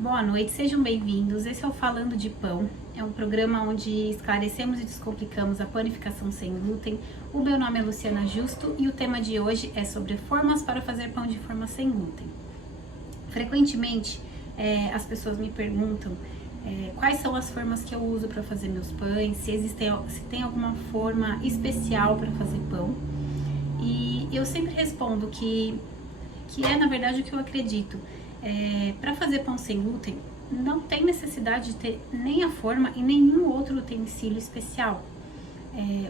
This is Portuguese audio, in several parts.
Boa noite, sejam bem-vindos. Esse é o Falando de Pão. É um programa onde esclarecemos e descomplicamos a panificação sem glúten. O meu nome é Luciana Justo e o tema de hoje é sobre formas para fazer pão de forma sem glúten. Frequentemente, as pessoas me perguntam quais são as formas que eu uso para fazer meus pães, se tem alguma forma especial para fazer pão. E eu sempre respondo que é na verdade o que eu acredito. Para fazer pão sem glúten, não tem necessidade de ter nem a forma e nenhum outro utensílio especial.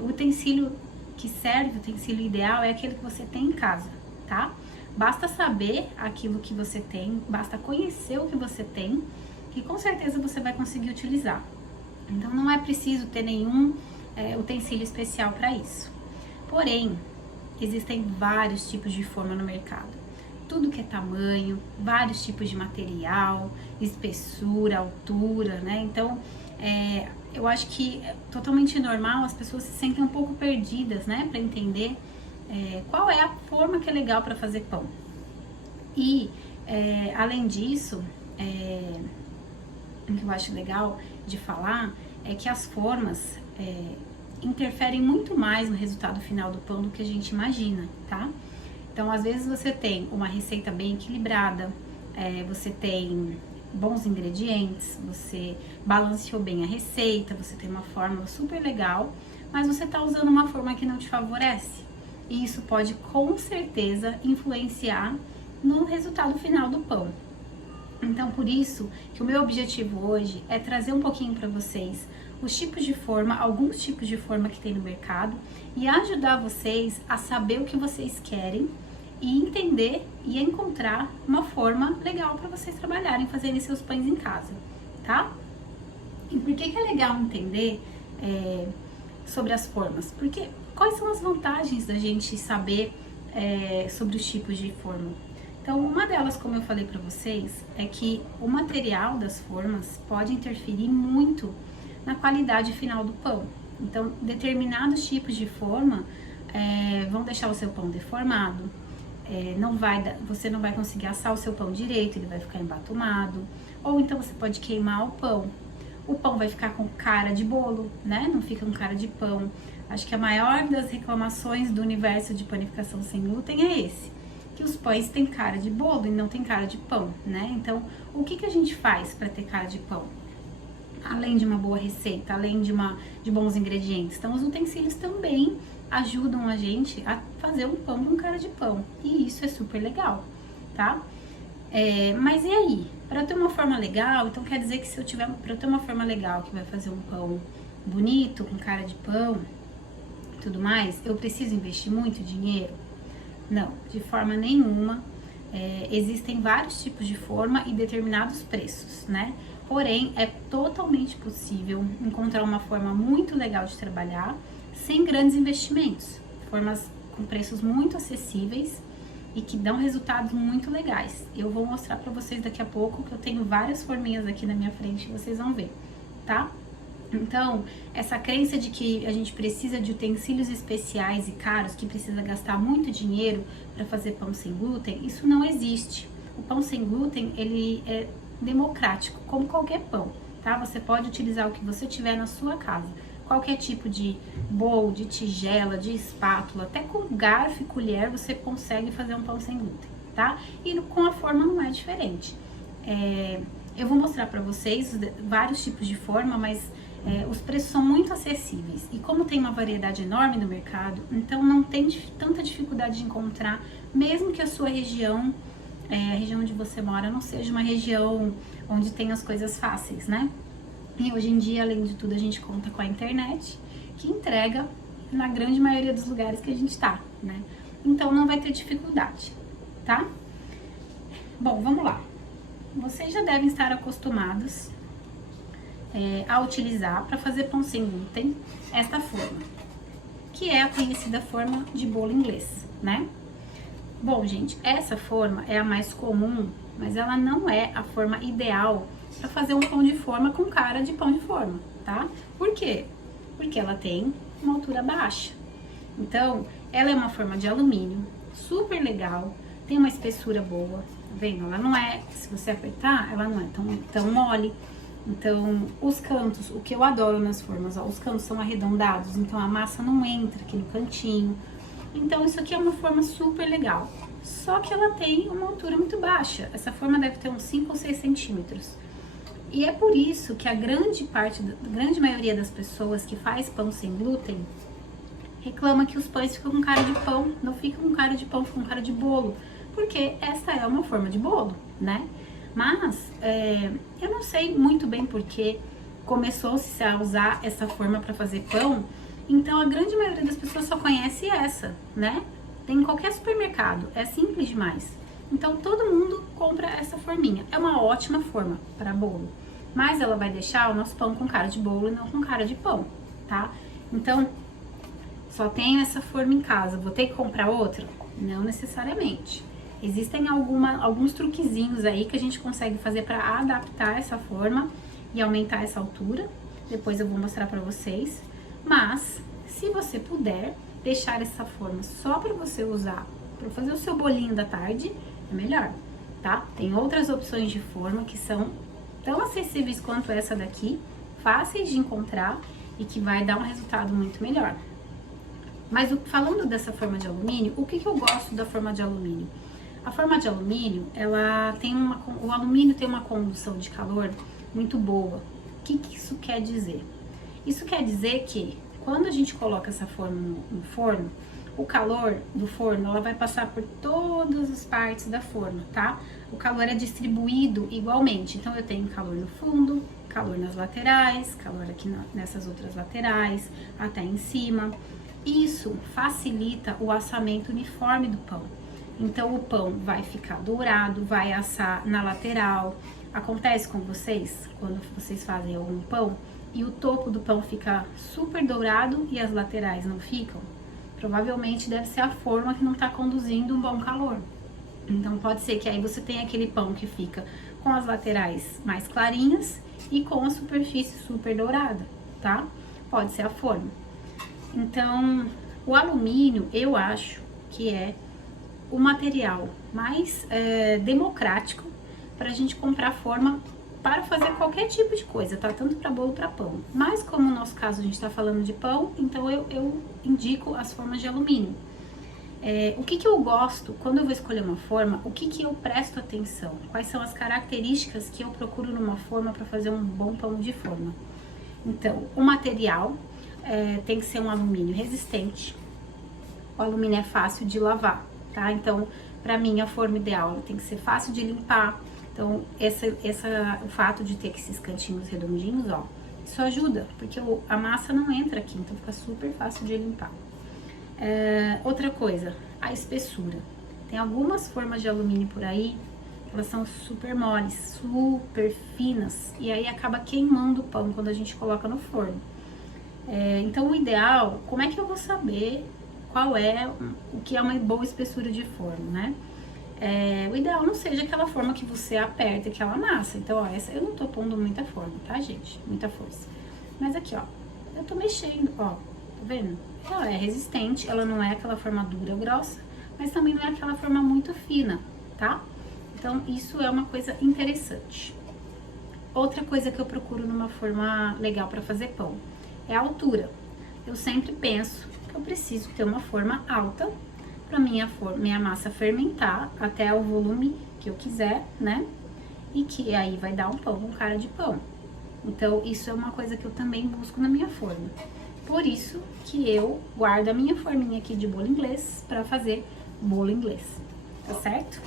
O utensílio que serve, o utensílio ideal é aquele que você tem em casa, tá? Basta saber aquilo que você tem, basta conhecer o que você tem, que com certeza você vai conseguir utilizar. Então não é preciso ter nenhum utensílio especial para isso. Porém, existem vários tipos de forma no mercado. Tudo que é tamanho, vários tipos de material, espessura, altura, né? Então, eu acho que é totalmente normal, as pessoas se sentem um pouco perdidas, né? Para entender qual é a forma que é legal para fazer pão. E, além disso, o que eu acho legal de falar é que as formas interferem muito mais no resultado final do pão do que a gente imagina, tá? Então, às vezes você tem uma receita bem equilibrada, você tem bons ingredientes, você balanceou bem a receita, você tem uma fórmula super legal, mas você está usando uma forma que não te favorece. E isso pode, com certeza, influenciar no resultado final do pão. Então, por isso que o meu objetivo hoje é trazer um pouquinho para vocês os tipos de forma, alguns tipos de forma que tem no mercado e ajudar vocês a saber o que vocês querem e entender e encontrar uma forma legal para vocês trabalharem, fazerem seus pães em casa, tá? E por que é legal entender sobre as formas? Porque quais são as vantagens da gente saber sobre os tipos de forma? Então, uma delas, como eu falei para vocês, é que o material das formas pode interferir muito na qualidade final do pão. Então, determinados tipos de forma vão deixar o seu pão deformado, você não vai conseguir assar o seu pão direito, ele vai ficar embatumado, ou então você pode queimar o pão vai ficar com cara de bolo, né? Não fica com cara de pão. Acho que a maior das reclamações do universo de panificação sem glúten é esse, que os pães têm cara de bolo e não tem cara de pão, né? Então, o que a gente faz para ter cara de pão? Além de uma boa receita, além de bons ingredientes. Então, os utensílios também ajudam a gente a fazer um pão com cara de pão. E isso é super legal, tá? Mas e aí? Para ter uma forma legal, então quer dizer que para eu ter uma forma legal que vai fazer um pão bonito, com cara de pão e tudo mais, eu preciso investir muito dinheiro? Não, de forma nenhuma. Existem vários tipos de forma e determinados preços, né? Porém, é totalmente possível encontrar uma forma muito legal de trabalhar sem grandes investimentos. Formas com preços muito acessíveis e que dão resultados muito legais. Eu vou mostrar para vocês daqui a pouco que eu tenho várias forminhas aqui na minha frente, vocês vão ver, tá? Então, essa crença de que a gente precisa de utensílios especiais e caros, que precisa gastar muito dinheiro para fazer pão sem glúten, isso não existe. O pão sem glúten, ele é democrático, como qualquer pão, tá? Você pode utilizar o que você tiver na sua casa. Qualquer tipo de bowl, de tigela, de espátula, até com garfo e colher você consegue fazer um pão sem glúten, tá? E com a forma não é diferente. Eu vou mostrar para vocês vários tipos de forma, mas os preços são muito acessíveis. E como tem uma variedade enorme no mercado, então não tem tanta dificuldade de encontrar, mesmo que a sua região, a região onde você mora, não seja uma região onde tem as coisas fáceis, né? E hoje em dia, além de tudo, a gente conta com a internet, que entrega na grande maioria dos lugares que a gente tá, né? Então, não vai ter dificuldade, tá? Bom, vamos lá. Vocês já devem estar acostumados a utilizar, para fazer pão sem glúten, esta forma, que é a conhecida forma de bolo inglês, né? Bom, gente, essa forma é a mais comum, mas ela não é a forma ideal para fazer um pão de forma com cara de pão de forma, tá? Por quê? Porque ela tem uma altura baixa. Então, ela é uma forma de alumínio, super legal, tem uma espessura boa, vendo? Ela não é, se você apertar, ela não é tão mole. Então, os cantos, o que eu adoro nas formas, ó, os cantos são arredondados, então a massa não entra aqui no cantinho. Então, isso aqui é uma forma super legal. Só que ela tem uma altura muito baixa. Essa forma deve ter uns 5 ou 6 centímetros. E é por isso que a grande maioria das pessoas que faz pão sem glúten reclama que os pães ficam com cara de pão, não ficam com cara de pão, ficam com cara de bolo. Porque esta é uma forma de bolo, né? Mas eu não sei muito bem porque começou-se a usar essa forma para fazer pão. Então a grande maioria das pessoas só conhece essa, né? Tem em qualquer supermercado, é simples demais. Então todo mundo compra essa forminha. É uma ótima forma para bolo, mas ela vai deixar o nosso pão com cara de bolo e não com cara de pão, tá? Então só tenho essa forma em casa, vou ter que comprar outra? Não necessariamente. Existem alguns truquezinhos aí que a gente consegue fazer para adaptar essa forma e aumentar essa altura. Depois eu vou mostrar para vocês. Mas, se você puder deixar essa forma só para você usar, para fazer o seu bolinho da tarde, é melhor, tá? Tem outras opções de forma que são tão acessíveis quanto essa daqui, fáceis de encontrar e que vai dar um resultado muito melhor. Mas falando dessa forma de alumínio, o que eu gosto da forma de alumínio? A forma de alumínio, o alumínio tem uma condução de calor muito boa. O que isso quer dizer? Isso quer dizer que quando a gente coloca essa forma no forno, o calor do forno ela vai passar por todas as partes da forma, tá? O calor é distribuído igualmente. Então eu tenho calor no fundo, calor nas laterais, calor aqui nessas outras laterais, até em cima. Isso facilita o assamento uniforme do pão. Então o pão vai ficar dourado, vai assar na lateral. Acontece com vocês quando vocês fazem algum pão e o topo do pão fica super dourado e as laterais não ficam? Provavelmente deve ser a forma que não está conduzindo um bom calor. Então pode ser que aí você tenha aquele pão que fica com as laterais mais clarinhas e com a superfície super dourada, tá? Pode ser a forma. Então o alumínio eu acho que é o material mais democrático para a gente comprar forma para fazer qualquer tipo de coisa, tá? Tanto para bolo, para pão. Mas como no nosso caso a gente está falando de pão, então eu indico as formas de alumínio. O que eu gosto, quando eu vou escolher uma forma, o que eu presto atenção? Quais são as características que eu procuro numa forma para fazer um bom pão de forma? Então, o material tem que ser um alumínio resistente. O alumínio é fácil de lavar, tá? Então, para mim, a forma ideal tem que ser fácil de limpar. Então, o fato de ter esses cantinhos redondinhos, ó, isso ajuda, porque a massa não entra aqui, então fica super fácil de limpar. Outra coisa, a espessura. Tem algumas formas de alumínio por aí, elas são super moles, super finas, e aí acaba queimando o pão quando a gente coloca no forno. Então, o ideal, como é que eu vou saber qual é o que é uma boa espessura de forno, né? O ideal não seja aquela forma que você aperta aquela massa. Então, ó, essa eu não tô pondo muita forma, tá, gente? Muita força. Mas aqui, ó, eu tô mexendo, ó, tá vendo? Ela é resistente, ela não é aquela forma dura ou grossa, mas também não é aquela forma muito fina, tá? Então, isso é uma coisa interessante. Outra coisa que eu procuro numa forma legal para fazer pão é a altura. Eu sempre penso que eu preciso ter uma forma alta para minha massa fermentar até o volume que eu quiser, né? E que aí vai dar um pão com cara de pão. Então, isso é uma coisa que eu também busco na minha forma. Por isso que eu guardo a minha forminha aqui de bolo inglês para fazer bolo inglês, tá certo?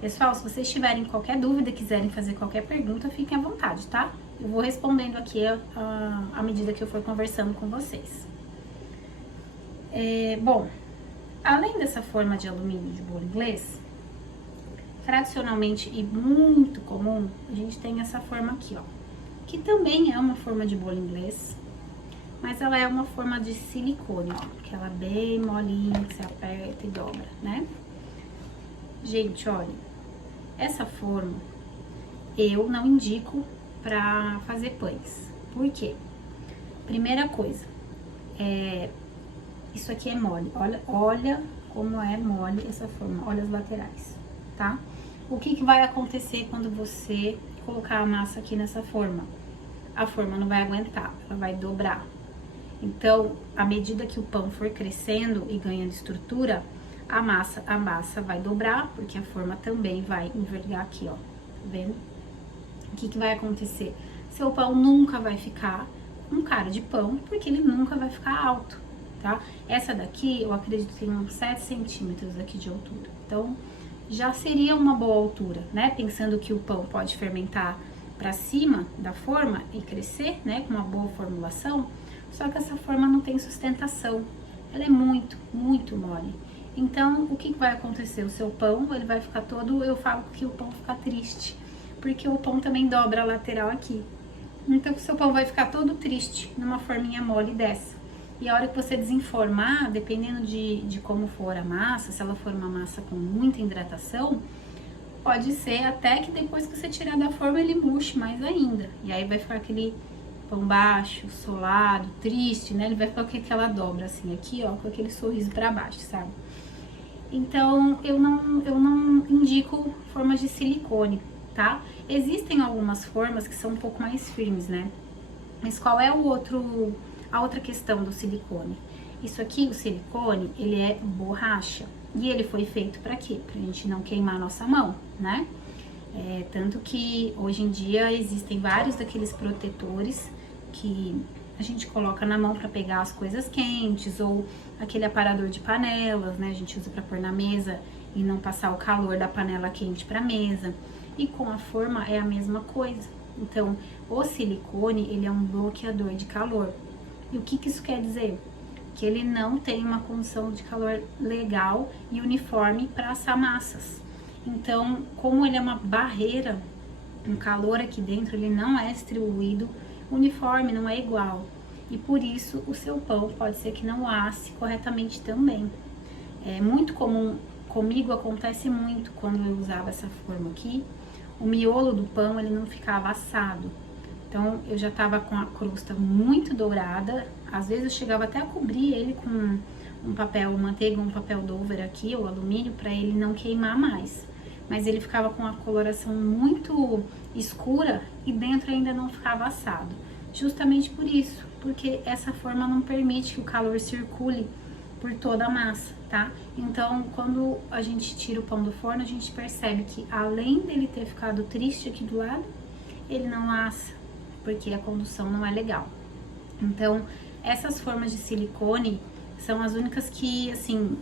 Pessoal, se vocês tiverem qualquer dúvida, quiserem fazer qualquer pergunta, fiquem à vontade, tá? Eu vou respondendo aqui à medida que eu for conversando com vocês. Bom, além dessa forma de alumínio de bolo inglês, tradicionalmente e muito comum, a gente tem essa forma aqui, ó, que também é uma forma de bolo inglês, mas ela é uma forma de silicone, ó, que ela é bem molinha, que você aperta e dobra, né? Gente, olha, essa forma eu não indico pra fazer pães. Por quê? Primeira coisa, isso aqui é mole. Olha como é mole essa forma. Olha as laterais. tá? O que que vai acontecer quando você colocar a massa aqui nessa forma? A forma não vai aguentar, ela vai dobrar. Então, à medida que o pão for crescendo e ganhando estrutura, a massa vai dobrar, porque a forma também vai envergar aqui, ó, tá vendo? O que que vai acontecer? Seu pão nunca vai ficar com cara de pão, porque ele nunca vai ficar alto, tá? Essa daqui, eu acredito que tem uns 7 centímetros aqui de altura. Então, já seria uma boa altura, né? Pensando que o pão pode fermentar para cima da forma e crescer, né? Com uma boa formulação, só que essa forma não tem sustentação. Ela é muito, muito mole. Então, o que vai acontecer? O seu pão, ele vai ficar todo, eu falo que o pão fica triste, porque o pão também dobra a lateral aqui. Então, o seu pão vai ficar todo triste numa forminha mole dessa. E a hora que você desenformar, dependendo de como for a massa, se ela for uma massa com muita hidratação, pode ser até que depois que você tirar da forma, ele murche mais ainda. E aí vai ficar aquele pão baixo, solado, triste, né? Ele vai ficar com aquela dobra assim aqui, ó, com aquele sorriso pra baixo, sabe? Então, eu não indico formas de silicone, tá? Existem algumas formas que são um pouco mais firmes, né? Mas qual é a outra questão do silicone? Isso aqui, o silicone, ele é borracha. E ele foi feito pra quê? Pra gente não queimar a nossa mão, né? Tanto que hoje em dia existem vários daqueles protetores que a gente coloca na mão para pegar as coisas quentes, ou aquele aparador de panelas, né? A gente usa para pôr na mesa e não passar o calor da panela quente para a mesa. E com a forma é a mesma coisa. Então, o silicone, ele é um bloqueador de calor. E o que que isso quer dizer? Que ele não tem uma condição de calor legal e uniforme para assar massas. Então, como ele é uma barreira, um calor aqui dentro, ele não é distribuído uniforme, não é igual. E por isso o seu pão pode ser que não asse corretamente também. É muito comum, comigo acontece muito quando eu usava essa forma aqui, o miolo do pão ele não ficava assado. Então eu já tava com a crosta muito dourada, às vezes eu chegava até a cobrir ele com um papel manteiga, um papel Dover aqui, ou alumínio, para ele não queimar mais. Mas ele ficava com a coloração muito escura e dentro ainda não ficava assado. Justamente por isso, porque essa forma não permite que o calor circule por toda a massa, tá? Então, quando a gente tira o pão do forno, a gente percebe que além dele ter ficado triste aqui do lado, ele não assa, porque a condução não é legal. Então, essas formas de silicone são as únicas que, assim,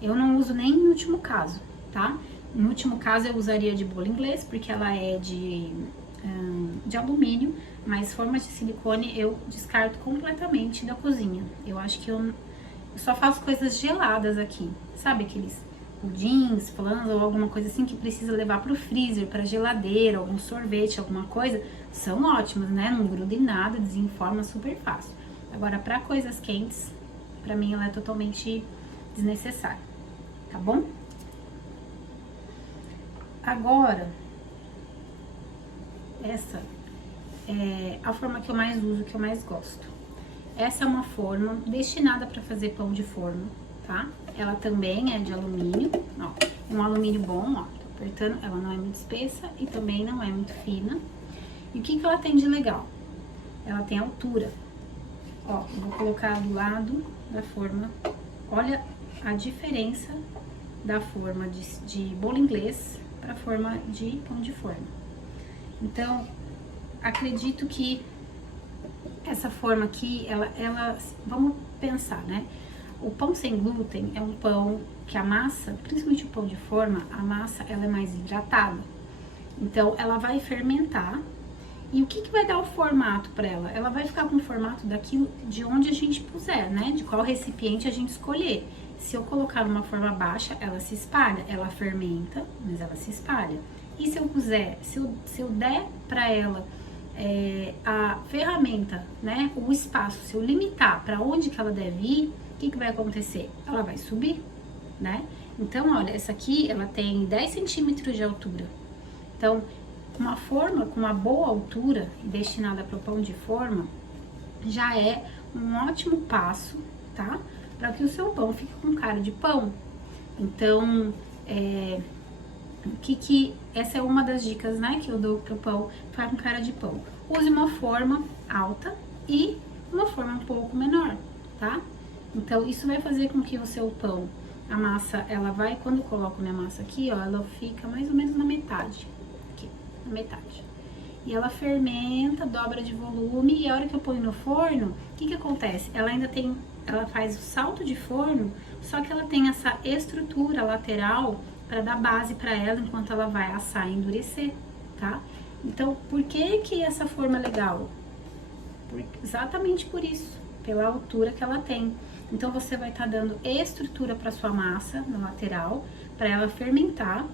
eu não uso nem em último caso, tá? No último caso eu usaria de bolo inglês, porque ela é de alumínio, mas formas de silicone eu descarto completamente da cozinha. Eu acho que eu só faço coisas geladas aqui, sabe aqueles pudins, flãs ou alguma coisa assim que precisa levar pro freezer, pra geladeira, algum sorvete, alguma coisa, são ótimos, né? Não gruda em nada, desenforma super fácil. Agora, pra coisas quentes, pra mim ela é totalmente desnecessária, tá bom? Agora, essa é a forma que eu mais uso, que eu mais gosto. Essa é uma forma destinada para fazer pão de forno, tá? Ela também é de alumínio, ó, um alumínio bom, ó, tô apertando, ela não é muito espessa e também não é muito fina. E o que que ela tem de legal? Ela tem altura, ó, eu vou colocar do lado da forma, olha a diferença da forma de bolo inglês para forma de pão de forno. Então, acredito que essa forma aqui, ela, vamos pensar, né? O pão sem glúten é um pão que a massa, principalmente o pão de forma, a massa ela é mais hidratada. Então, ela vai fermentar. E o que que vai dar o formato para ela? Ela vai ficar com o formato daquilo de onde a gente puser, né? De qual recipiente a gente escolher. Se eu colocar numa forma baixa, ela se espalha, ela fermenta, mas ela se espalha. E se eu puser, se eu der para ela a ferramenta, né, o espaço, se eu limitar para onde que ela deve ir, o que que vai acontecer? Ela vai subir, né? Então, olha, essa aqui, ela tem 10 centímetros de altura. Então, uma forma com uma boa altura, destinada para o pão de forma, já é um ótimo passo, tá? Para que o seu pão fique com cara de pão. Então, Essa é uma das dicas, né, que eu dou pro pão, ficar com cara de pão. Use uma forma alta e uma forma um pouco menor, tá? Então, isso vai fazer com que o seu pão, a massa, ela vai, quando eu coloco minha massa aqui, ó, ela fica mais ou menos na metade, aqui, na metade. E ela fermenta, dobra de volume, e a hora que eu ponho no forno, o que acontece? Ela faz o salto de forno, só que ela tem essa estrutura lateral para dar base para ela enquanto ela vai assar e endurecer, tá? Então, por que essa forma é legal? Exatamente por isso, pela altura que ela tem. Então, você vai estar dando estrutura para sua massa na lateral, para ela fermentar.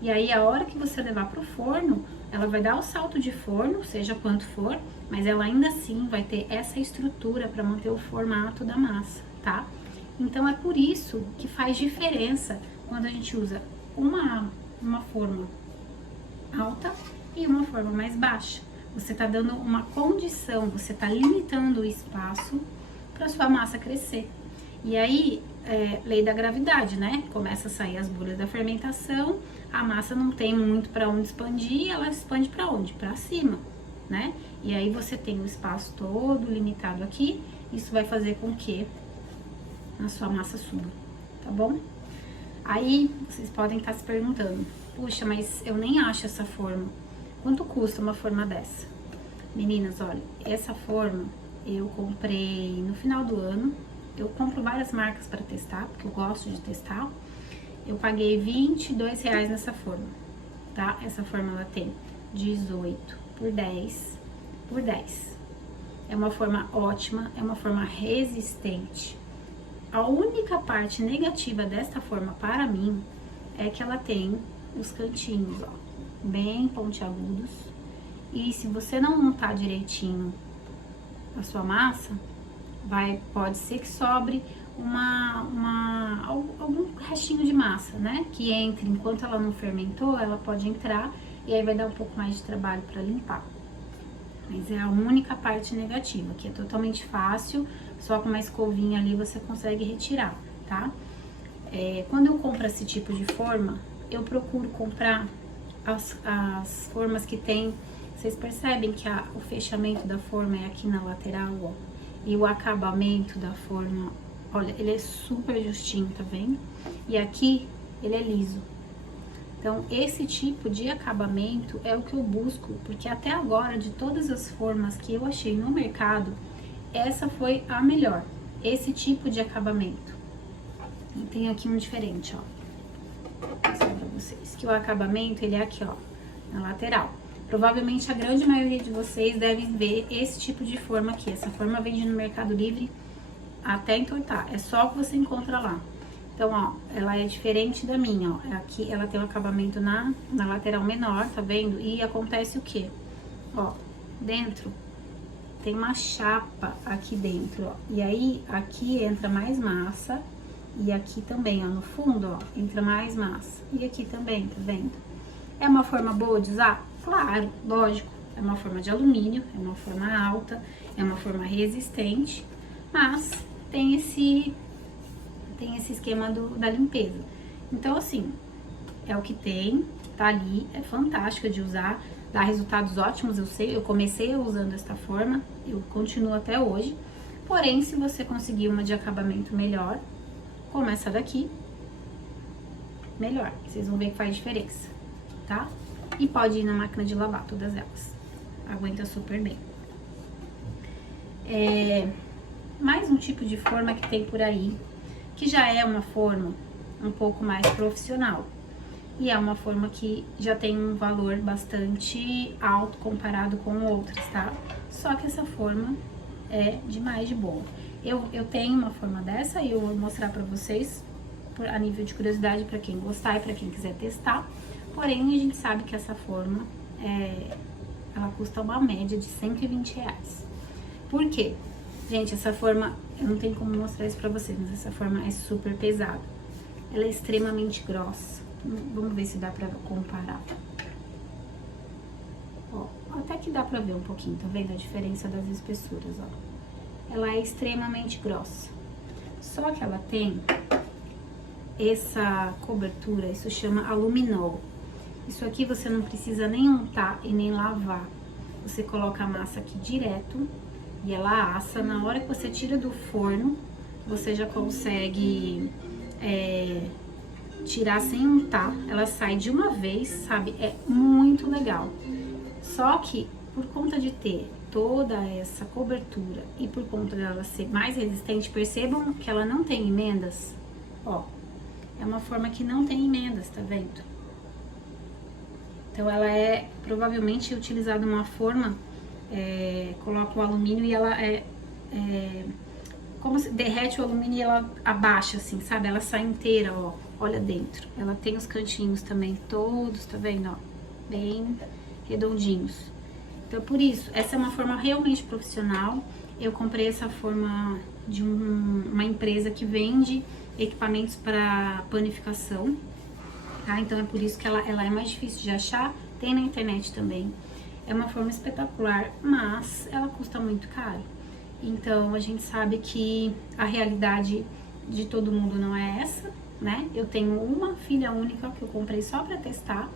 E aí, a hora que você levar para o forno, ela vai dar o salto de forno, seja quanto for, mas ela ainda assim vai ter essa estrutura para manter o formato da massa, tá? Então, é por isso que faz diferença quando a gente usa uma forma alta e uma forma mais baixa. Você tá dando uma condição, você tá limitando o espaço para sua massa crescer. E aí, lei da gravidade, né? Começa a sair as bolhas da fermentação, a massa não tem muito para onde expandir, ela expande para onde? Para cima, né? E aí você tem o espaço todo limitado aqui, isso vai fazer com que a sua massa suba, tá bom? Aí, vocês podem estar se perguntando, puxa, mas eu nem acho essa forma. Quanto custa uma forma dessa? Meninas, olha, essa forma eu comprei no final do ano. Eu compro várias marcas para testar, porque eu gosto de testar. Eu paguei R$22 nessa forma, tá? Essa forma, ela tem 18 por 10 por 10. É uma forma ótima, é uma forma resistente. A única parte negativa desta forma, para mim, é que ela tem os cantinhos, ó, bem pontiagudos. E se você não montar direitinho a sua massa, pode ser que sobre algum restinho de massa, né? Que entre, enquanto ela não fermentou, ela pode entrar e aí vai dar um pouco mais de trabalho para limpar. Mas é a única parte negativa, que é totalmente fácil, só com uma escovinha ali você consegue retirar, tá? Quando eu compro esse tipo de forma, eu procuro comprar as formas que tem. Vocês percebem que o fechamento da forma é aqui na lateral, ó, e o acabamento da forma, olha, ele é super justinho, tá vendo? E aqui ele é liso. Então, esse tipo de acabamento é o que eu busco, porque até agora, de todas as formas que eu achei no mercado, essa foi a melhor, esse tipo de acabamento. E tem aqui um diferente, ó, vou mostrar pra vocês, que o acabamento, ele é aqui, ó, na lateral. Provavelmente a grande maioria de vocês devem ver esse tipo de forma aqui. Essa forma vende no Mercado Livre até entortar, é só o que você encontra lá. Então, ó, ela é diferente da minha, ó. Aqui ela tem um acabamento na lateral menor, tá vendo? E acontece o quê? Ó, dentro tem uma chapa aqui dentro, ó. E aí, aqui entra mais massa. E aqui também, ó, no fundo, ó, entra mais massa. E aqui também, tá vendo? É uma forma boa de usar? Claro, lógico. É uma forma de alumínio, é uma forma alta, é uma forma resistente. Mas tem esse esquema da limpeza. Então, assim, é o que tem, tá ali, é fantástico de usar, dá resultados ótimos, eu sei, eu comecei usando esta forma, eu continuo até hoje. Porém, se você conseguir uma de acabamento melhor, como essa daqui, melhor, vocês vão ver que faz diferença, tá? E pode ir na máquina de lavar, todas elas, aguenta super bem. Mais um tipo de forma que tem por aí, que já é uma forma um pouco mais profissional. E é uma forma que já tem um valor bastante alto comparado com outras, tá? Só que essa forma é demais de boa. Eu tenho uma forma dessa e eu vou mostrar pra vocês a nível de curiosidade pra quem gostar e pra quem quiser testar. Porém, a gente sabe que essa forma, ela custa uma média de R$120. Por quê? Gente, essa forma, eu não tenho como mostrar isso pra vocês, mas essa forma é super pesada. Ela é extremamente grossa. Vamos ver se dá pra comparar. Ó, até que dá pra ver um pouquinho, tá vendo a diferença das espessuras, ó. Ela é extremamente grossa. Só que ela tem essa cobertura, isso chama aluminol. Isso aqui você não precisa nem untar e nem lavar. Você coloca a massa aqui direto e ela assa. Na hora que você tira do forno, você já consegue tirar sem untar. Ela sai de uma vez, sabe? É muito legal. Só que por conta de ter toda essa cobertura e por conta dela ser mais resistente, percebam que ela não tem emendas, ó. É uma forma que não tem emendas, tá vendo? Então ela é provavelmente utilizada uma forma, coloca o alumínio e ela como se derrete o alumínio e ela abaixa assim, sabe? Ela sai inteira, ó, olha dentro. Ela tem os cantinhos também todos, tá vendo, ó? Bem redondinhos. Então por isso, essa é uma forma realmente profissional. Eu comprei essa forma de uma empresa que vende equipamentos para panificação, tá? Então é por isso que ela é mais difícil de achar, tem na internet também. É uma forma espetacular, mas ela custa muito caro. Então a gente sabe que a realidade de todo mundo não é essa, né? Eu tenho uma filha única que eu comprei só para testar,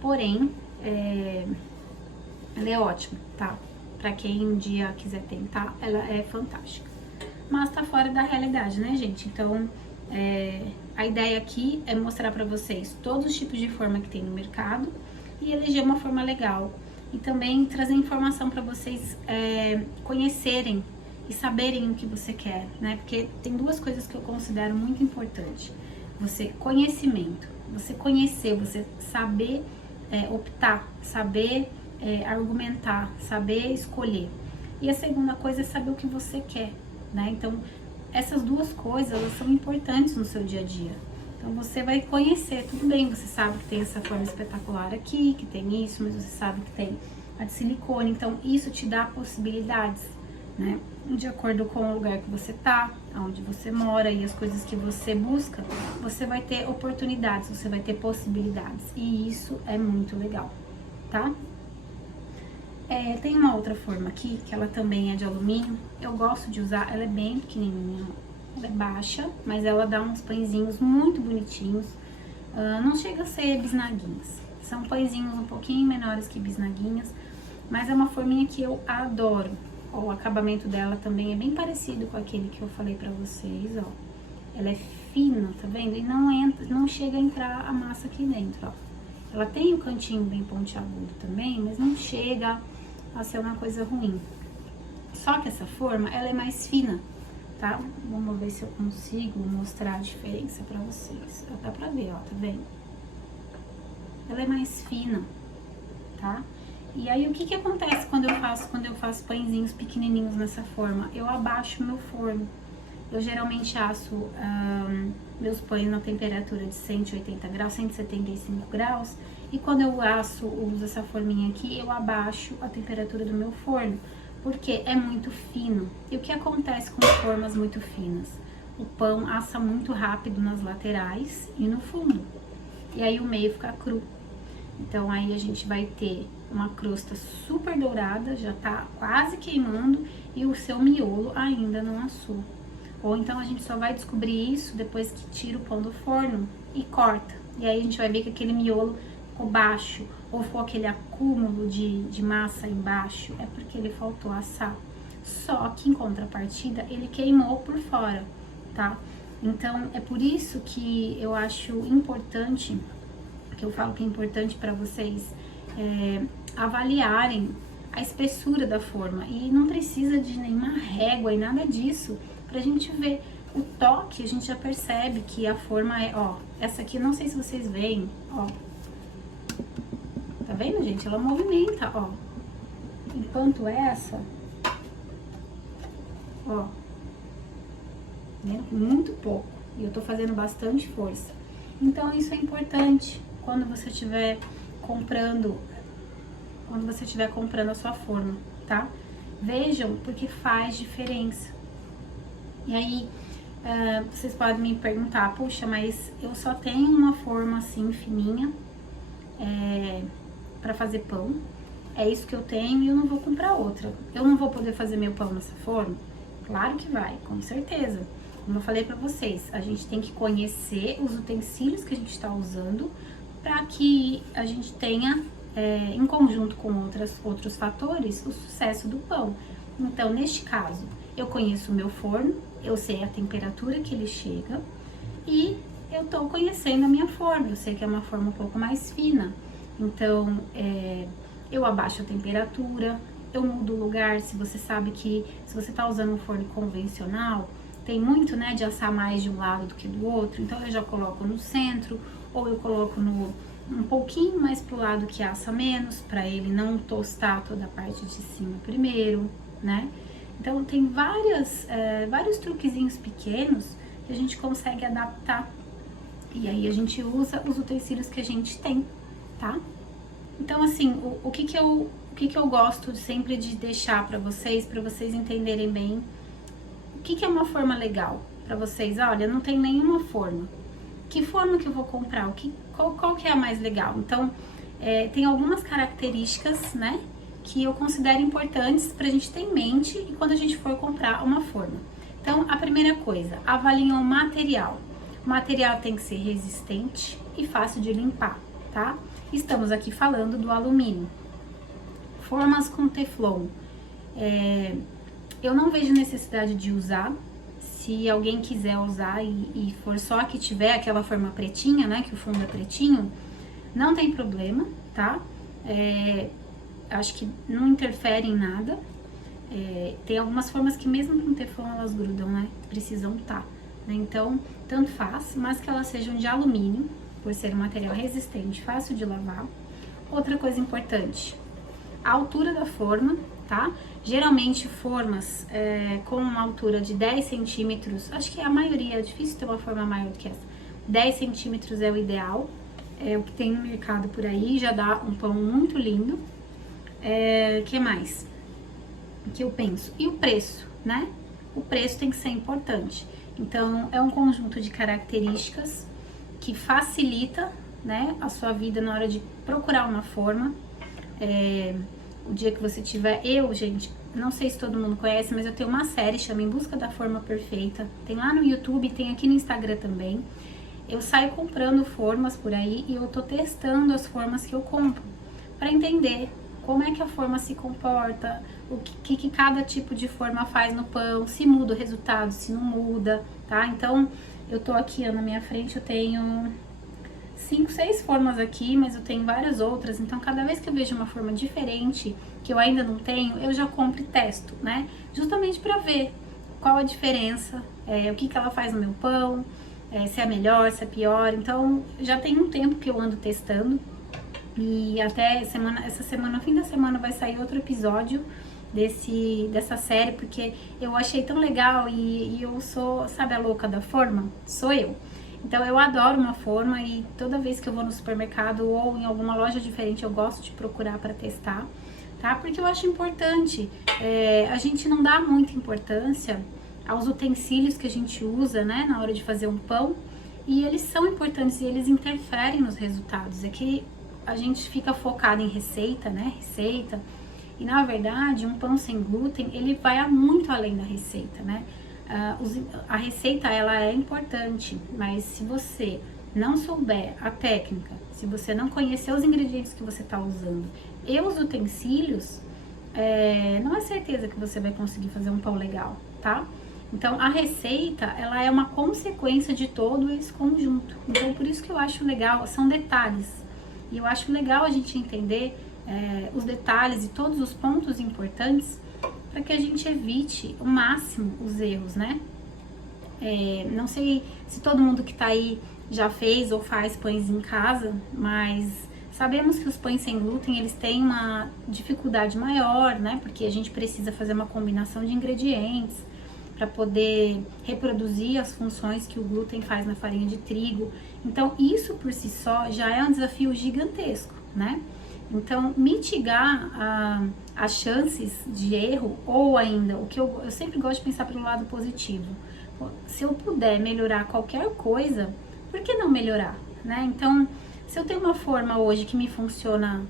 porém ela é ótima, tá? Pra quem um dia quiser tentar, ela é fantástica. Mas tá fora da realidade, né, gente? Então, a ideia aqui é mostrar pra vocês todos os tipos de forma que tem no mercado e eleger uma forma legal. E também trazer informação pra vocês conhecerem e saberem o que você quer, né? Porque tem duas coisas que eu considero muito importante. Conhecimento, você conhecer, você saber optar, saber argumentar, saber escolher. E a segunda coisa é saber o que você quer, né? Então, essas duas coisas, elas são importantes no seu dia a dia. Então, você vai conhecer, tudo bem, você sabe que tem essa forma espetacular aqui, que tem isso, mas você sabe que tem a de silicone. Então, isso te dá possibilidades, né? De acordo com o lugar que você tá, onde você mora e as coisas que você busca, você vai ter oportunidades, você vai ter possibilidades. E isso é muito legal, tá? Tem uma outra forma aqui, que ela também é de alumínio. Eu gosto de usar, ela é bem pequenininha, ela é baixa, mas ela dá uns pãezinhos muito bonitinhos. Não chega a ser bisnaguinhas, são pãezinhos um pouquinho menores que bisnaguinhas, mas é uma forminha que eu adoro. Ó, o acabamento dela também é bem parecido com aquele que eu falei pra vocês, ó. Ela é fina, tá vendo? E não chega a entrar a massa aqui dentro, ó. Ela tem um cantinho bem pontiagudo também, mas não chega a ser uma coisa ruim. Só que essa forma, ela é mais fina, tá? Vamos ver se eu consigo mostrar a diferença pra vocês. Dá pra ver, ó, tá vendo? Ela é mais fina, tá? E aí, o que acontece quando eu faço pãezinhos pequenininhos nessa forma? Eu abaixo meu forno. Eu geralmente asso meus pães na temperatura de 180 graus, 175 graus. E quando eu uso essa forminha aqui, eu abaixo a temperatura do meu forno, porque é muito fino. E o que acontece com formas muito finas? O pão assa muito rápido nas laterais e no fundo. E aí o meio fica cru. Então aí a gente vai ter uma crosta super dourada, já tá quase queimando, e o seu miolo ainda não assou. Ou então a gente só vai descobrir isso depois que tira o pão do forno e corta. E aí a gente vai ver que aquele miolo ficou baixo, ou ficou aquele acúmulo de massa embaixo, é porque ele faltou assar. Só que em contrapartida ele queimou por fora, tá? Então é por isso que eu acho importante, que eu falo que é importante para vocês avaliarem a espessura da forma. E não precisa de nenhuma régua e nada disso pra gente ver. O toque, a gente já percebe que a forma ó, essa aqui, não sei se vocês veem, ó. Tá vendo, gente? Ela movimenta, ó. Enquanto essa, ó, né? Muito pouco. E eu tô fazendo bastante força. Então, isso é importante quando você estiver comprando a sua forma, tá? Vejam, porque faz diferença. E aí, vocês podem me perguntar, puxa, mas eu só tenho uma forma assim, fininha, pra fazer pão. É isso que eu tenho e eu não vou comprar outra. Eu não vou poder fazer meu pão nessa forma? Claro que vai, com certeza. Como eu falei para vocês, a gente tem que conhecer os utensílios que a gente está usando para que a gente tenha, em conjunto com outros fatores, o sucesso do pão. Então, neste caso, eu conheço o meu forno, eu sei a temperatura que ele chega e eu estou conhecendo a minha forma, eu sei que é uma forma um pouco mais fina. Então, eu abaixo a temperatura, eu mudo o lugar. Se você sabe que se você está usando um forno convencional, tem muito, né, de assar mais de um lado do que do outro, então eu já coloco no centro, ou eu coloco um pouquinho mais pro lado que assa menos, para ele não tostar toda a parte de cima primeiro, né? Então tem vários truquezinhos pequenos que a gente consegue adaptar, e aí a gente usa os utensílios que a gente tem, tá? Então assim, o que que eu gosto sempre de deixar para vocês entenderem bem o que é uma forma legal para vocês. Olha, não tem nenhuma forma. Que forma que eu vou comprar? Qual que é a mais legal? Então, tem algumas características, né, que eu considero importantes pra gente ter em mente e quando a gente for comprar uma forma. Então, a primeira coisa, avalie o material. O material tem que ser resistente e fácil de limpar, tá? Estamos aqui falando do alumínio. Formas com teflon. Eu não vejo necessidade de usar. Se alguém quiser usar e for só que tiver aquela forma pretinha, né, que o fundo é pretinho, não tem problema, tá? Acho que não interfere em nada. Tem algumas formas que mesmo com teflon elas grudam, né? Precisam tá, né? Então, tanto faz, mas que elas sejam de alumínio, por ser um material resistente, fácil de lavar. Outra coisa importante, a altura da forma, tá? Geralmente formas com uma altura de 10 centímetros, acho que a maioria, é difícil ter uma forma maior do que essa. 10 centímetros é o ideal, é o que tem no mercado por aí, já dá um pão muito lindo. Que mais? Que eu penso? E o preço, né? O preço tem que ser importante. Então, é um conjunto de características que facilita, né, a sua vida na hora de procurar uma forma. O dia que você tiver, gente, não sei se todo mundo conhece, mas eu tenho uma série, chama Em Busca da Forma Perfeita. Tem lá no YouTube, tem aqui no Instagram também. Eu saio comprando formas por aí e eu tô testando as formas que eu compro, para entender como é que a forma se comporta, o que cada tipo de forma faz no pão, se muda o resultado, se não muda, tá? Então, eu tô aqui na minha frente, eu tenho 5, 6 formas aqui, mas eu tenho várias outras, então cada vez que eu vejo uma forma diferente, que eu ainda não tenho, eu já compro e testo, né? Justamente para ver qual a diferença, o que ela faz no meu pão, se é melhor, se é pior. Então, já tem um tempo que eu ando testando, e até essa semana, no fim da semana, vai sair outro episódio dessa série, porque eu achei tão legal e eu sou, sabe, a louca da forma? Sou eu. Então eu adoro uma forma e toda vez que eu vou no supermercado ou em alguma loja diferente eu gosto de procurar para testar, tá? Porque eu acho importante, a gente não dá muita importância aos utensílios que a gente usa, né, na hora de fazer um pão, e eles são importantes e eles interferem nos resultados. É que a gente fica focado em receita, né, e na verdade um pão sem glúten, ele vai muito além da receita, né? A receita, ela é importante, mas se você não souber a técnica, se você não conhecer os ingredientes que você está usando e os utensílios, não é certeza que você vai conseguir fazer um pão legal, tá? Então, a receita, ela é uma consequência de todo esse conjunto. Então, por isso que eu acho legal, são detalhes. E eu acho legal a gente entender os detalhes e todos os pontos importantes para que a gente evite o máximo os erros, né? Não sei se todo mundo que tá aí já fez ou faz pães em casa, mas sabemos que os pães sem glúten, eles têm uma dificuldade maior, né? Porque a gente precisa fazer uma combinação de ingredientes para poder reproduzir as funções que o glúten faz na farinha de trigo. Então, isso por si só já é um desafio gigantesco, né? Então, mitigar as chances de erro, ou ainda, o que eu sempre gosto de pensar pelo lado positivo. Se eu puder melhorar qualquer coisa, por que não melhorar, né? Então, se eu tenho uma forma hoje que me funciona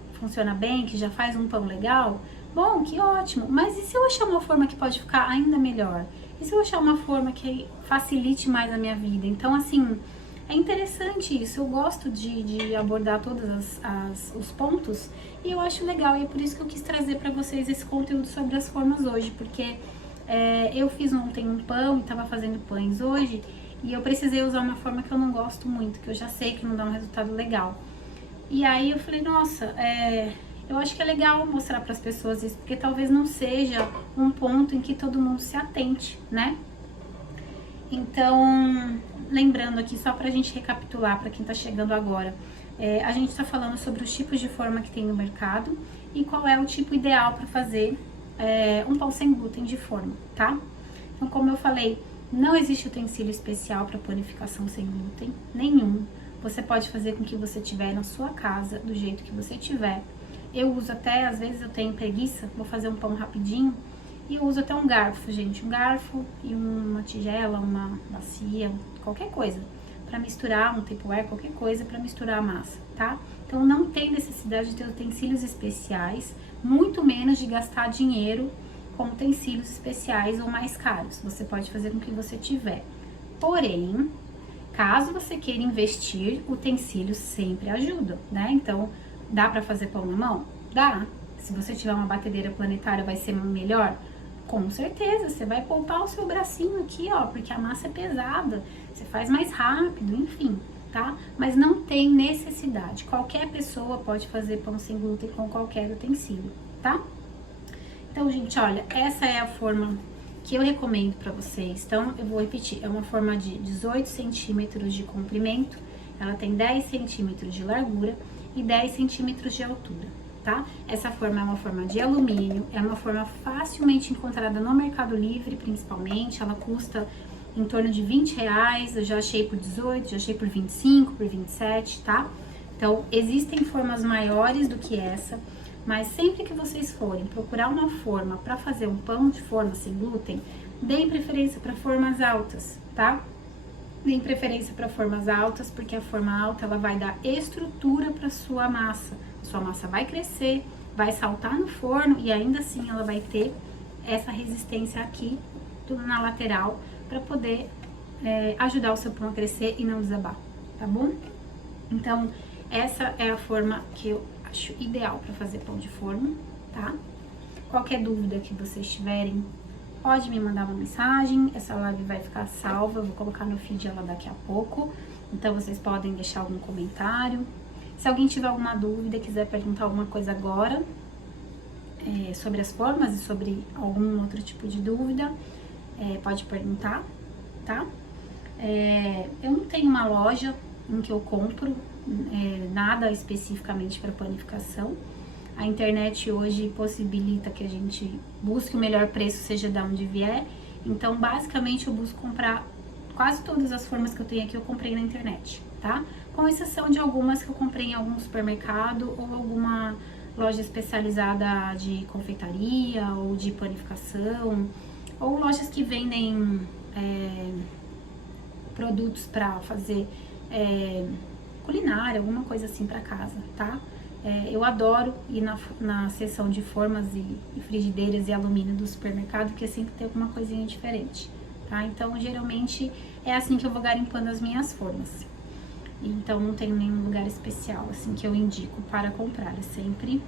bem, que já faz um pão legal, Bom, que ótimo. Mas e se eu achar uma forma que pode ficar ainda melhor? E se eu achar uma forma que facilite mais a minha vida? Então, assim, é interessante isso. Eu gosto de abordar todos os pontos e eu acho legal. E é por isso que eu quis trazer para vocês esse conteúdo sobre as formas hoje, porque eu fiz ontem um pão e estava fazendo pães hoje e eu precisei usar uma forma que eu não gosto muito, que eu já sei que não dá um resultado legal. E aí eu falei, nossa, eu acho que é legal mostrar para as pessoas isso, porque talvez não seja um ponto em que todo mundo se atente, né? Então, lembrando aqui, só pra gente recapitular, para quem tá chegando agora, a gente tá falando sobre os tipos de forma que tem no mercado e qual é o tipo ideal para fazer um pão sem glúten de forma, tá? Então, como eu falei, não existe utensílio especial para panificação sem glúten, nenhum. Você pode fazer com o que você tiver na sua casa, do jeito que você tiver. Eu uso até, às vezes eu tenho preguiça, vou fazer um pão rapidinho, e eu uso até um garfo, gente, um garfo e uma tigela, uma bacia, qualquer coisa, para misturar, um Tupperware, qualquer coisa para misturar a massa, tá? Então não tem necessidade de ter utensílios especiais, muito menos de gastar dinheiro com utensílios especiais ou mais caros. Você pode fazer com o que você tiver. Porém, caso você queira investir, utensílios sempre ajudam, né? Então, dá para fazer pão na mão? Dá. Se você tiver uma batedeira planetária, vai ser melhor? Com certeza, você vai poupar o seu bracinho aqui, ó, porque a massa é pesada, você faz mais rápido, enfim, tá? Mas não tem necessidade. Qualquer pessoa pode fazer pão sem glúten com qualquer utensílio, tá? Então, gente, olha, essa é a forma que eu recomendo para vocês. Então, eu vou repetir, é uma forma de 18 centímetros de comprimento, ela tem 10 centímetros de largura e 10 centímetros de altura, tá? Essa forma é uma forma de alumínio, é uma forma facilmente encontrada no Mercado Livre, principalmente, ela custa em torno de R$20, eu já achei por 18, já achei por 25, por 27, tá? Então, existem formas maiores do que essa, mas sempre que vocês forem procurar uma forma para fazer um pão de forma sem glúten, deem preferência para formas altas, tá? Deem preferência para formas altas, porque a forma alta ela vai dar estrutura para sua massa. Sua massa vai crescer, vai saltar no forno e ainda assim ela vai ter essa resistência aqui na lateral para poder ajudar o seu pão a crescer e não desabar, tá bom? Então, essa é a forma que eu acho ideal para fazer pão de forma, tá? Qualquer dúvida que vocês tiverem, pode me mandar uma mensagem, essa live vai ficar salva, eu vou colocar no feed ela daqui a pouco, então vocês podem deixar algum comentário. Se alguém tiver alguma dúvida, quiser perguntar alguma coisa agora, sobre as formas e sobre algum outro tipo de dúvida, pode perguntar, tá? Eu não tenho uma loja em que eu compro nada especificamente para panificação. A internet hoje possibilita que a gente busque o melhor preço, seja de onde vier. Então, basicamente, eu busco comprar quase todas as formas que eu tenho aqui, eu comprei na internet, tá? Com exceção de algumas que eu comprei em algum supermercado ou alguma loja especializada de confeitaria ou de panificação, ou lojas que vendem produtos para fazer culinária, alguma coisa assim para casa, tá? Eu adoro ir na seção de formas e frigideiras e alumínio do supermercado, porque sempre tem alguma coisinha diferente, tá? Então, geralmente, é assim que eu vou garimpando as minhas formas. Então, não tem nenhum lugar especial, assim, que eu indico para comprar. É sempre...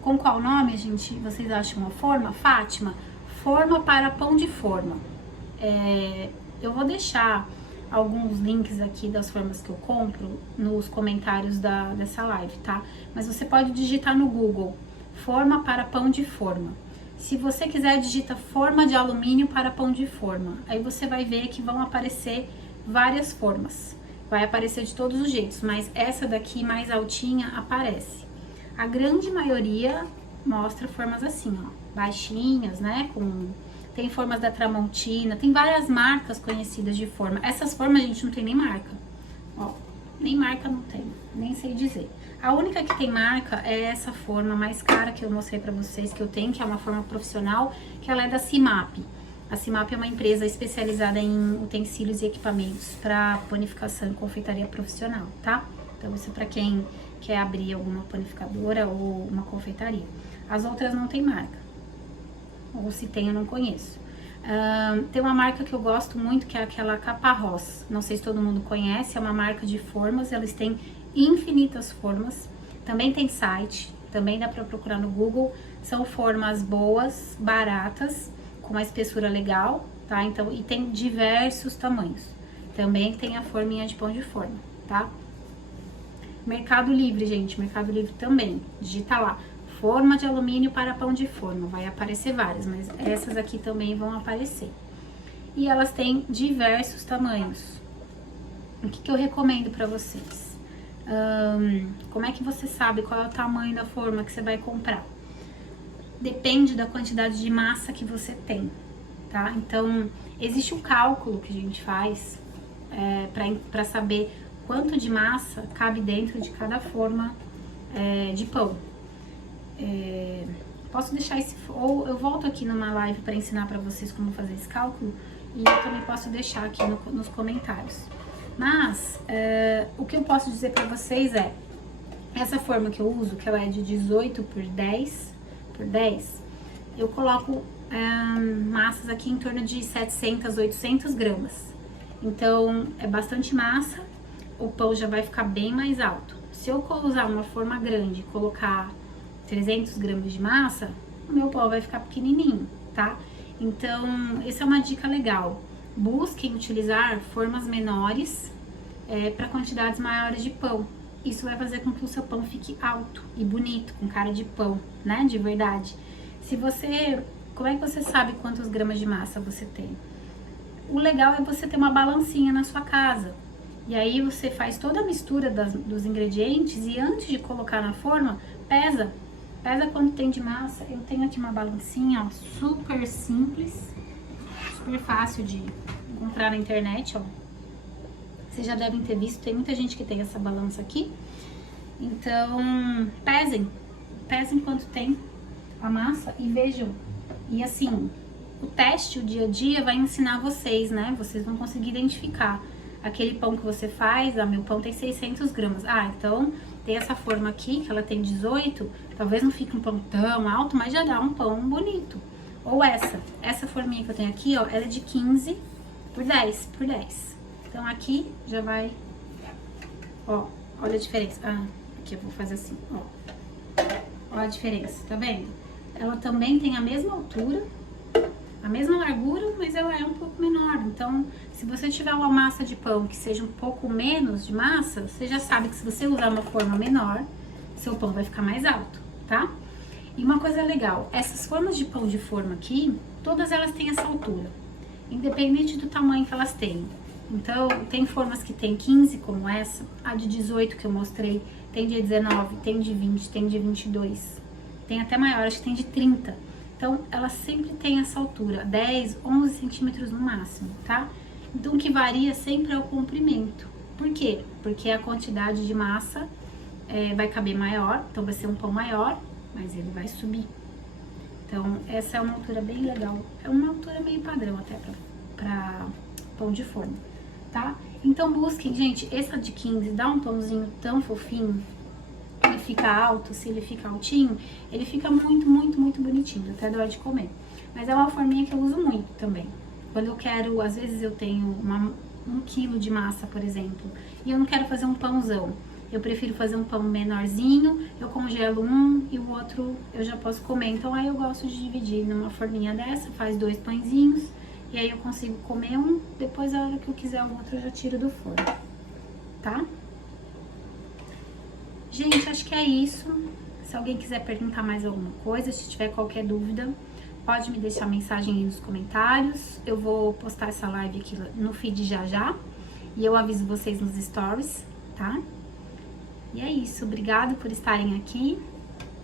Com qual nome, gente, vocês acham a forma? Fátima, forma para pão de forma. Eu vou deixar alguns links aqui das formas que eu compro nos comentários dessa live, tá? Mas você pode digitar no Google, forma para pão de forma. Se você quiser, digita forma de alumínio para pão de forma. Aí você vai ver que vão aparecer várias formas. Vai aparecer de todos os jeitos, mas essa daqui mais altinha aparece. A grande maioria mostra formas assim, ó, baixinhas, né, tem formas da Tramontina, tem várias marcas conhecidas de forma. Essas formas, gente, não tem nem marca. Ó, nem marca não tem, nem sei dizer. A única que tem marca é essa forma mais cara que eu mostrei pra vocês, que eu tenho, que é uma forma profissional, que ela é da Cimap. A Cimap é uma empresa especializada em utensílios e equipamentos para panificação e confeitaria profissional, tá? Então, isso é pra quem quer abrir alguma panificadora ou uma confeitaria. As outras não tem marca, ou se tem eu não conheço. Tem uma marca que eu gosto muito, que é aquela Caparrós, não sei se todo mundo conhece, é uma marca de formas, eles têm infinitas formas, também tem site, também dá para procurar no Google, são formas boas, baratas, com uma espessura legal, tá? Então, e tem diversos tamanhos, também tem a forminha de pão de forma, tá? Mercado Livre, gente, Mercado Livre também, digita lá, forma de alumínio para pão de forma, vai aparecer várias, mas essas aqui também vão aparecer. E elas têm diversos tamanhos. O que eu recomendo para vocês? Como é que você sabe qual é o tamanho da forma que você vai comprar? Depende da quantidade de massa que você tem, tá? Então, existe um cálculo que a gente faz para saber quanto de massa cabe dentro de cada forma de pão. Posso deixar esse, ou eu volto aqui numa live para ensinar para vocês como fazer esse cálculo, e eu também posso deixar aqui nos comentários. Mas o que eu posso dizer para vocês é, essa forma que eu uso, que ela é de 18 por 10, eu coloco massas aqui em torno de 700, 800 gramas. Então é bastante massa, o pão já vai ficar bem mais alto. Se eu usar uma forma grande e colocar 300 gramas de massa, o meu pão vai ficar pequenininho, tá? Então, essa é uma dica legal. Busquem utilizar formas menores para quantidades maiores de pão. Isso vai fazer com que o seu pão fique alto e bonito, com cara de pão, né? De verdade. Como é que você sabe quantos gramas de massa você tem? O legal é você ter uma balancinha na sua casa. E aí você faz toda a mistura dos ingredientes e antes de colocar na forma, pesa quanto tem de massa. Eu tenho aqui uma balancinha, ó, super simples, super fácil de encontrar na internet, ó. Vocês já devem ter visto, tem muita gente que tem essa balança aqui. Então, pesem quanto tem a massa e vejam. E assim, o teste, o dia a dia vai ensinar vocês, né? Vocês vão conseguir identificar aquele pão que você faz. Meu pão tem 600 gramas. Então tem essa forma aqui, que ela tem 18, talvez não fique um pão tão alto, mas já dá um pão bonito. Ou essa forminha que eu tenho aqui, ó, ela é de 15 por 10 por 10. Então aqui já vai, ó, olha a diferença. Aqui eu vou fazer assim, ó. Olha a diferença, tá vendo? Ela também tem a mesma altura, a mesma largura, mas ela é um pouco menor. Então, se você tiver uma massa de pão que seja um pouco menos de massa, você já sabe que se você usar uma forma menor, seu pão vai ficar mais alto, tá? E uma coisa legal, essas formas de pão de forma aqui, todas elas têm essa altura, independente do tamanho que elas têm. Então, tem formas que tem 15, como essa, a de 18 que eu mostrei, tem de 19, tem de 20, tem de 22, tem até maior, acho que tem de 30. Então, ela sempre tem essa altura, 10, 11 centímetros no máximo, tá? Então, o que varia sempre é o comprimento. Por quê? Porque a quantidade de massa vai caber maior, então vai ser um pão maior, mas ele vai subir. Então, essa é uma altura bem legal. É uma altura meio padrão até para pão de forma, tá? Então, busquem, gente, essa de 15 dá um pãozinho tão fofinho. Ele fica alto, se ele fica altinho, ele fica muito, muito, muito bonitinho, até dá hora de comer. Mas é uma forminha que eu uso muito também. Quando eu quero, às vezes eu tenho 1 quilo de massa, por exemplo, e eu não quero fazer um pãozão. Eu prefiro fazer um pão menorzinho, eu congelo um e o outro eu já posso comer. Então aí eu gosto de dividir numa forminha dessa, faz 2 pãezinhos, e aí eu consigo comer um, depois a hora que eu quiser o outro eu já tiro do forno, tá? Gente, acho que é isso. Se alguém quiser perguntar mais alguma coisa, se tiver qualquer dúvida, pode me deixar mensagem aí nos comentários. Eu vou postar essa live aqui no feed já. E eu aviso vocês nos stories, tá? E é isso. Obrigada por estarem aqui.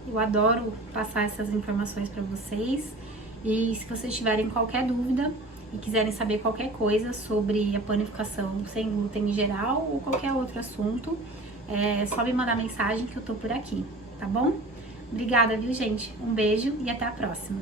Eu adoro passar essas informações para vocês. E se vocês tiverem qualquer dúvida e quiserem saber qualquer coisa sobre a panificação sem glúten em geral ou qualquer outro assunto, é só me mandar mensagem que eu tô por aqui, tá bom? Obrigada, viu, gente? Um beijo e até a próxima.